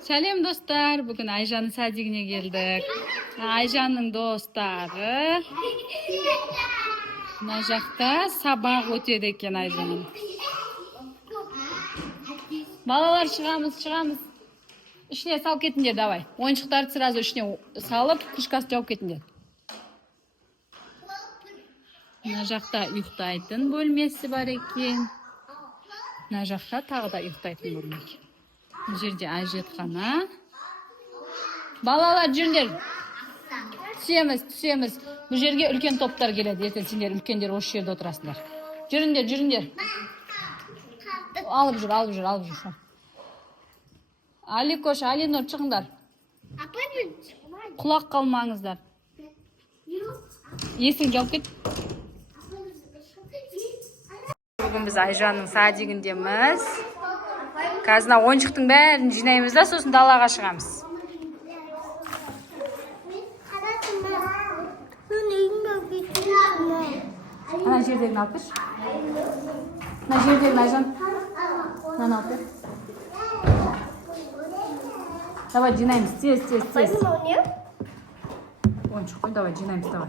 Сәлем достар, бүгін Айжанның садигіне келдік. Айжанның достары. Мына жақта сабақ өтеді екен Айжанның. Балалар, шығамыз. Ішіне салып кетіңдер, давай. Ойыншықтарды сразу ішіне салып, крышкасын жауып кетіңдер. Мына жақта ұйықтайтын бөлмесі бар екен. Мына жақта тағы да ұйықтайтын бөлме екен. Бұл жерде әжетхана. Балалар, жүріңдер. Түсеміз. Бұл жерге үлкен топтар келеді. Ертең сендер үлкендер осы жерде отырасыңдар. Жүріңдер. Алып жүр. Аликош, Алинор, шығыңдар. Құлақ қалмаңыздар. Есің жауып кет. Бүгін біз Айжанның садигіндеміз. Қазір ойыншықтың бәрін жинаймыз да, сосын далаға шығамыз. Ана жердегін алып бер. Ана жердегін Айжан. Мынаны алып бер. Давай жинаймыз, тез. Ойыншық Ойыншық қой, давай жинаймыз, давай.